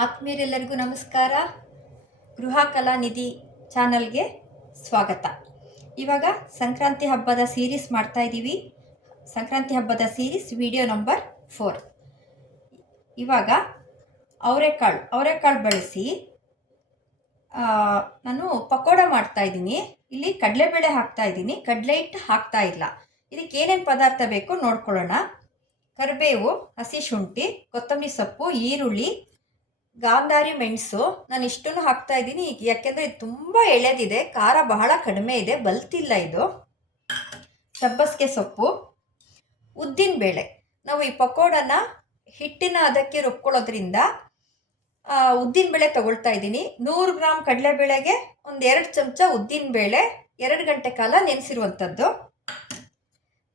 ಆತ್ಮೀಯರೆಲ್ಲರಿಗೂ ನಮಸ್ಕಾರ. ಗೃಹ ಕಲಾನಿಧಿ ಚಾನಲ್ಗೆ ಸ್ವಾಗತ. ಇವಾಗ ಸಂಕ್ರಾಂತಿ ಹಬ್ಬದ ಸೀರೀಸ್ ಮಾಡ್ತಾ ಇದ್ದೀವಿ. ಸಂಕ್ರಾಂತಿ ಹಬ್ಬದ ಸೀರೀಸ್ ವಿಡಿಯೋ ನಂಬರ್ ಫೋರ್ ಇವಾಗ ಅವರೆಕಾಳು ಅವರೆಕಾಳು ಬಳಸಿ ನಾನು ಪಕೋಡ ಮಾಡ್ತಾ ಇದ್ದೀನಿ. ಇಲ್ಲಿ ಕಡಲೆಬೇಳೆ ಹಾಕ್ತಾ ಇದ್ದೀನಿ. ಕಡಲೆ ಹಿಟ್ಟು ಹಾಕ್ತಾ ಇಲ್ಲ. ಇದಕ್ಕೆ ಏನೇನು ಪದಾರ್ಥ ಬೇಕೋ ನೋಡ್ಕೊಳ್ಳೋಣ. ಕರಿಬೇವು, ಹಸಿ ಶುಂಠಿ, ಕೊತ್ತಂಬರಿ ಸೊಪ್ಪು, ಈರುಳ್ಳಿ ಗಾಂಧಾರಿ ಮೆಣಸು, ನಾನು ಇಷ್ಟನ್ನು ಹಾಕ್ತಾ ಇದ್ದೀನಿ. ಯಾಕೆಂದರೆ ಇದು ತುಂಬ ಎಳೆದಿದೆ, ಖಾರ ಬಹಳ ಕಡಿಮೆ ಇದೆ, ಬಲ್ತಿಲ್ಲ ಇದು. ಸಬ್ಬಸಿಗೆ ಸೊಪ್ಪು, ಉದ್ದಿನ ಬೇಳೆ. ನಾವು ಈ ಪಕೋಡನ ಹಿಟ್ಟಿನ ಅದಕ್ಕೆ ರುಬ್ಕೊಳ್ಳೋದ್ರಿಂದ ಉದ್ದಿನ ಬೇಳೆ ತಗೊಳ್ತಾ ಇದ್ದೀನಿ. ನೂರು ಗ್ರಾಮ್ ಕಡಲೆಬೇಳೆಗೆ ಒಂದು ಎರಡು ಚಮಚ ಉದ್ದಿನ ಬೇಳೆ, ಎರಡು ಗಂಟೆ ಕಾಲ ನೆನೆಸಿರುವಂಥದ್ದು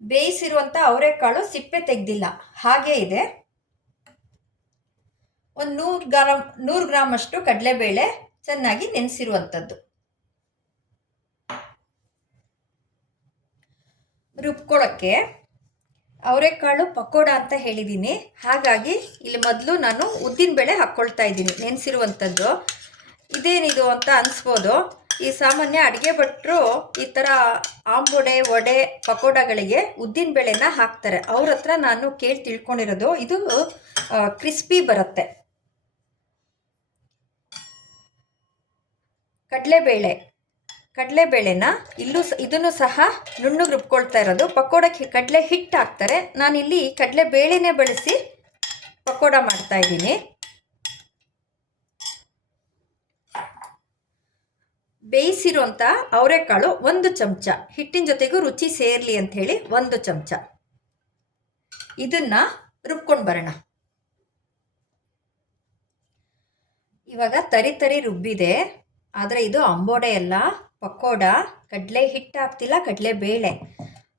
ಬೇಯಿಸಿರುವಂಥ ಅವರೆಕಾಳು ಸಿಪ್ಪೆ ತೆಗೆದಿಲ್ಲ, ಹಾಗೇ ಇದೆ. ಒಂದು ನೂರು ಗ್ರಾಮ್ ನೂರು ಗ್ರಾಮ್ ಅಷ್ಟು ಕಡಲೆಬೇಳೆ ಚೆನ್ನಾಗಿ ನೆನೆಸಿರುವಂಥದ್ದು ರುಬ್ಕೊಳ್ಳೋಕ್ಕೆ ಅವರೆಕಾಳು ಪಕೋಡ ಅಂತ ಹೇಳಿದ್ದೀನಿ ಹಾಗಾಗಿ ಇಲ್ಲಿ ಮೊದಲು ನಾನು ಉದ್ದಿನಬೇಳೆ ಹಾಕ್ಕೊಳ್ತಾ ಇದ್ದೀನಿ ನೆನೆಸಿರುವಂಥದ್ದು ಇದೇನಿದು ಅಂತ ಅನಿಸ್ಬೋದು. ಈ ಸಾಮಾನ್ಯ ಅಡುಗೆ ಭಟ್ರು ಈ ಥರ ಆಂಬೊಡೆ, ವಡೆ, ಪಕೋಡಗಳಿಗೆ ಉದ್ದಿನ ಬೇಳೆನ ಹಾಕ್ತಾರೆ. ಅವ್ರ ಹತ್ರ ನಾನು ಕೇಳಿ ತಿಳ್ಕೊಂಡಿರೋದು, ಇದು ಕ್ರಿಸ್ಪಿ ಬರುತ್ತೆ. ಕಡಲೆಬೇಳೆ. ಕಡಲೆಬೇಳೆನ ಇಲ್ಲೂ ಇದನ್ನು ಸಹ ನುಣ್ಣಗೆ ರುಬ್ಕೊಳ್ತಾ ಇರೋದು. ಪಕೋಡಕ್ಕೆ ಕಡಲೆ ಹಿಟ್ಟು ಹಾಕ್ತಾರೆ. ನಾನಿಲ್ಲಿ ಕಡಲೆಬೇಳೆನೇ ಬಳಸಿ ಪಕೋಡ ಮಾಡ್ತಾ ಇದ್ದೀನಿ. ಬೇಯಿಸಿರುವಂಥ ಅವರೆಕಾಳು ಒಂದು ಚಮಚ. ಹಿಟ್ಟಿನ ಜೊತೆಗೂ ರುಚಿ ಸೇರಲಿ ಅಂಥೇಳಿ ಒಂದು ಚಮಚ. ಇದನ್ನು ರುಬ್ಕೊಂಡು ಬರೋಣ. ಇವಾಗ ತರಿ ತರಿ ರುಬ್ಬಿದೆ. ಆದರೆ ಇದು ಅಂಬೋಡೆ ಅಲ್ಲ, ಪಕೋಡ, ಕಡಲೆ ಹಿಟ್ಟು ಹಾಕ್ತಿಲ್ಲ, ಕಡಲೆ ಬೇಳೆ.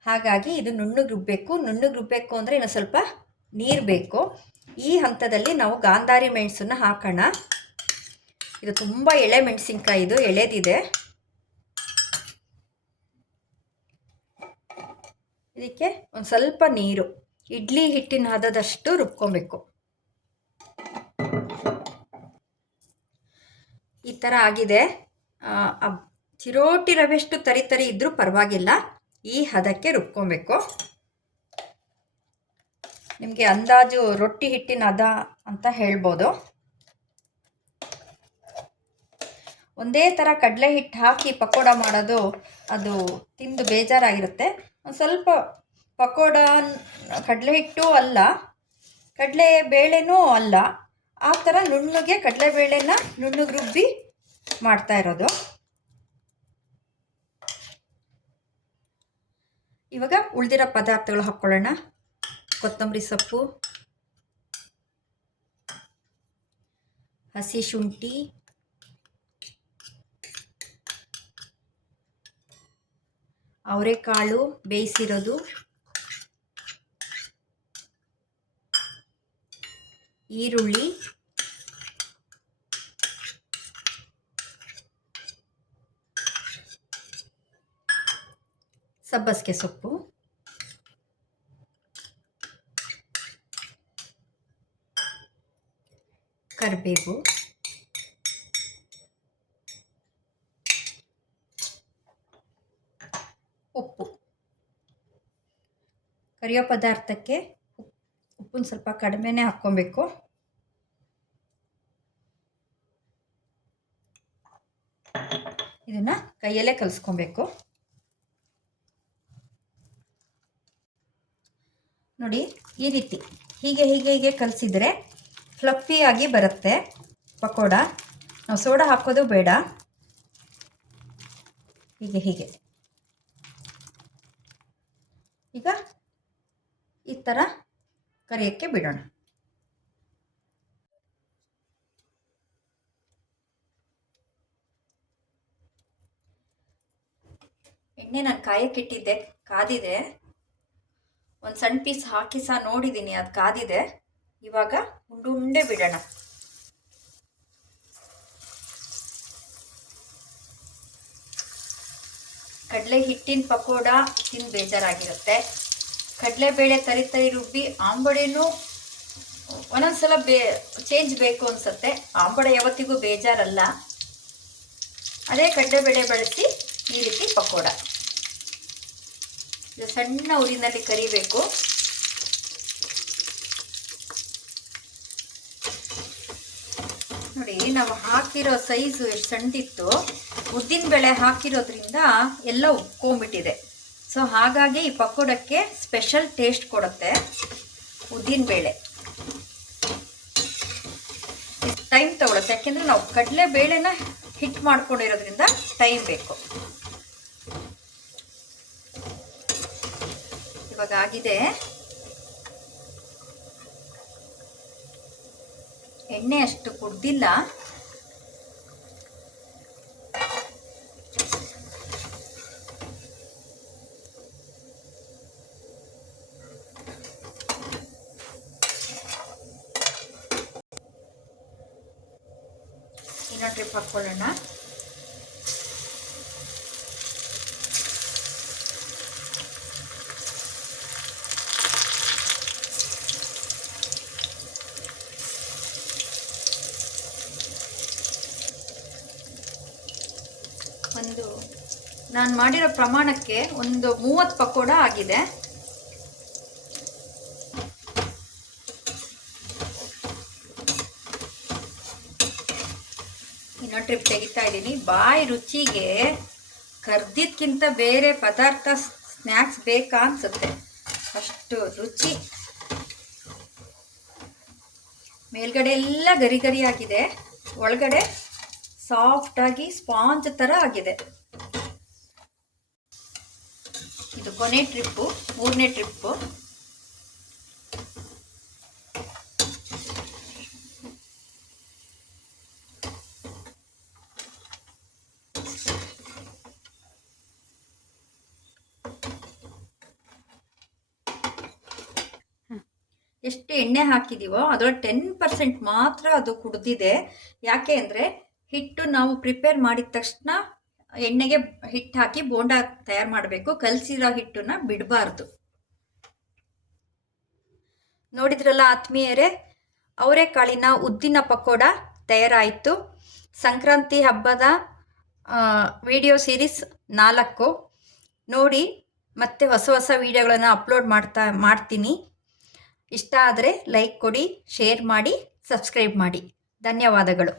ಹಾಗಾಗಿ ಇದು ನುಣ್ಣಗೆ ರುಬ್ಬಬೇಕು ನುಣ್ಣಗೆ ರುಬ್ಬಬೇಕು ಅಂದರೆ ಇನ್ನು ಸ್ವಲ್ಪ ನೀರು ಬೇಕು. ಈ ಹಂತದಲ್ಲಿ ನಾವು ಗಾಂಧಾರಿ ಮೆಣಸನ್ನು ಹಾಕೋಣ. ಇದು ತುಂಬ ಎಳೆ ಮೆಣಸಿನ್ಕಾಯಿ ಇದು, ಎಳೆದಿದೆ. ಇದಕ್ಕೆ ಒಂದು ಸ್ವಲ್ಪ ನೀರು. ಇಡ್ಲಿ ಹಿಟ್ಟಿನ ಹದದಷ್ಟು ರುಬ್ಕೊಬೇಕು. ಈ ಥರ ಆಗಿದೆ. ಚಿರೋಟಿ ರವೆಷ್ಟು ತರಿ ತರಿ ಇದ್ದರೂ ಪರವಾಗಿಲ್ಲ. ಈ ಹದಕ್ಕೆ ರುಬ್ಕೊಬೇಕು. ನಿಮಗೆ ಅಂದಾಜು ರೊಟ್ಟಿ ಹಿಟ್ಟಿನ ಹದ ಅಂತ ಹೇಳ್ಬೋದು. ಒಂದೇ ಥರ ಕಡಲೆ ಹಿಟ್ಟು ಹಾಕಿ ಪಕೋಡ ಮಾಡೋದು ಅದು ತಿಂದು ಬೇಜಾರಾಗಿರುತ್ತೆ. ಒಂದು ಸ್ವಲ್ಪ ಪಕೋಡ ಕಡಲೆ ಹಿಟ್ಟು ಅಲ್ಲ. ಕಡಲೆ ಬೇಳೆನೂ ಅಲ್ಲ. ಆ ಥರ ನುಣ್ಣಗೆ ಕಡಲೆಬೇಳೆನ ನುಣ್ಣಗೆ ರುಬ್ಬಿ ಮಾಡ್ತಾ ಇರೋದು. ಇವಾಗ ಉಳಿದಿರೋ ಪದಾರ್ಥಗಳು ಹಾಕ್ಕೊಳ್ಳೋಣ ಕೊತ್ತಂಬರಿ ಸೊಪ್ಪು, ಹಸಿ ಶುಂಠಿ, ಅವರೆಕಾಳು ಬೇಯಿಸಿರೋದು. ಈರುಳ್ಳಿ ಸಬ್ಬಸಿಗೆ ಸೊಪ್ಪು ಕರಿಬೇವು ಉಪ್ಪು. ಕರಿಯೋ ಪದಾರ್ಥಕ್ಕೆ ಉಪ್ಪನ್ನು ಸ್ವಲ್ಪ ಕಡಿಮೆನೇ ಹಾಕ್ಕೊಬೇಕು. ಇದನ್ನು ಕೈಯಲ್ಲೇ ಕಲಿಸ್ಕೊಬೇಕು. ನೋಡಿ, ಈ ರೀತಿ ಹೀಗೆ ಹೀಗೆ ಹೀಗೆ ಕಲಿಸಿದರೆ ಫ್ಲಫಿಯಾಗಿ ಬರುತ್ತೆ ಪಕೋಡ. ನಾವು ಸೋಡಾ ಹಾಕೋದು ಬೇಡ. ಹೀಗೆ ಹೀಗೆ. ಈಗ ಈ ಥರ ಕರಿಯೋಕ್ಕೆ ಬಿಡೋಣ. ಎಣ್ಣೆ ನಾನು ಕಾಯಕ್ಕಿಟ್ಟಿದ್ದೆ ಕಾದಿದೆ. ಒಂದು ಸಣ್ಣ ಪೀಸ್ ಹಾಕಿ ಸಹ ನೋಡಿದ್ದೀನಿ ಅದು ಕಾದಿದೆ. ಇವಾಗ ಉಂಡು ಉಂಡೆ ಬಿಡೋಣ. ಕಡಲೆ ಹಿಟ್ಟಿನ ಪಕೋಡ ತಿಂದು ಬೇಜಾರಾಗಿರುತ್ತೆ. ಕಡಲೆಬೇಳೆ ತರಿ ತರಿ ರುಬ್ಬಿ, ಆಂಬಡೆನೂ ಒಂದೊಂದ್ಸಲ ಬೇ ಚೇಂಜ್ ಬೇಕು ಅನ್ಸುತ್ತೆ. ಆಂಬಡೆ ಯಾವತ್ತಿಗೂ ಬೇಜಾರಲ್ಲ. ಅದೇ ಕಡಲೆಬೇಳೆ ಬಳಸಿ ಈ ರೀತಿ ಪಕೋಡ. ಇದು ಸಣ್ಣ ಉರಿನಲ್ಲಿ ಕರಿಬೇಕು. ನೋಡಿ, ನಾವು ಹಾಕಿರೋ ಸೈಜು ಎಷ್ಟು ಸಣ್ಣದಿತ್ತು ಉದ್ದಿನ ಬೇಳೆ ಹಾಕಿರೋದ್ರಿಂದ ಎಲ್ಲ ಉಪ್ಕೊಂಡ್ಬಿಟ್ಟಿದೆ. ಸೊ ಹಾಗಾಗಿ ಈ ಪಕೋಡಕ್ಕೆ ಸ್ಪೆಷಲ್ ಟೇಸ್ಟ್ ಕೊಡುತ್ತೆ. ಉದ್ದಿನ ಬೇಳೆ. ಟೈಮ್ ತಗೊಳುತ್ತೆ. ಯಾಕೆಂದರೆ ನಾವು ಕಡಲೆ ಬೇಳೆನ ಹಿಟ್ ಮಾಡ್ಕೊಂಡಿರೋದ್ರಿಂದ ಟೈಮ್ ಬೇಕು. ಇವಾಗ ಆಗಿದೆ. ಎಣ್ಣೆ ಅಷ್ಟು ಕುಡ್ದಿಲ್ಲ ಇನ್ನೊಂದು ಟ್ರಿಪ್ ಹಾಕ್ಕೊಳ್ಳೋಣ ಒಂದು ನಾನು ಮಾಡಿರೋ ಪ್ರಮಾಣಕ್ಕೆ ಒಂದು ಮೂವತ್ತು ಪಕೋಡ ಆಗಿದೆ. ಇನ್ನೊಂದು ಟ್ರಿಪ್ ತೆಗಿತಾ ಇದ್ದೀನಿ. ಬಾಯಿ ರುಚಿಗೆ ಕರ್ದಿದ್ಕಿಂತ ಬೇರೆ ಪದಾರ್ಥ ಸ್ನ್ಯಾಕ್ಸ್ ಬೇಕಾ ಅನ್ಸುತ್ತೆ. ಅಷ್ಟು ರುಚಿ. ಮೇಲ್ಗಡೆ ಎಲ್ಲ ಗರಿ ಗರಿ ಆಗಿದೆ. ಒಳಗಡೆ ಸಾಫ್ಟಾಗಿ ಸ್ಪಾಂಜ್ ಥರ ಆಗಿದೆ. ಇದು ಕೊನೆ ಟ್ರಿಪ್ಪು ಮೂರನೇ ಟ್ರಿಪ್ಪು ಎಷ್ಟು ಎಣ್ಣೆ ಹಾಕಿದೀವೋ ಅದರ ಟೆನ್ ಪರ್ಸೆಂಟ್ ಮಾತ್ರ ಅದು ಕುಡ್ದಿದೆ. ಯಾಕೆ ಅಂದರೆ, ಹಿಟ್ಟು ನಾವು ಪ್ರಿಪೇರ್ ಮಾಡಿದ ತಕ್ಷಣ ಎಣ್ಣೆಗೆ ಹಿಟ್ಟು ಹಾಕಿ ಬೋಂಡ ತಯಾರು ಮಾಡಬೇಕು, ಕಲಸಿರೋ ಹಿಟ್ಟನ್ನ ಬಿಡಬಾರ್ದು. ನೋಡಿದ್ರಲ್ಲ ಆತ್ಮೀಯರೇ, ಅವರೆಕಾಳಿನ ಉದ್ದಿನ ಪಕೋಡ ತಯಾರಾಯಿತು. ಸಂಕ್ರಾಂತಿ ಹಬ್ಬದ ವಿಡಿಯೋ ಸೀರೀಸ್ ನಾಲ್ಕು. ನೋಡಿ, ಮತ್ತೆ ಹೊಸ ಹೊಸ ವಿಡಿಯೋಗಳನ್ನು ಅಪ್ಲೋಡ್ ಮಾಡ್ತಾ, ಮಾಡ್ತೀನಿ. ಇಷ್ಟ ಆದರೆ ಲೈಕ್ ಕೊಡಿ ಶೇರ್ ಮಾಡಿ ಸಬ್ಸ್ಕ್ರೈಬ್ ಮಾಡಿ. ಧನ್ಯವಾದಗಳು.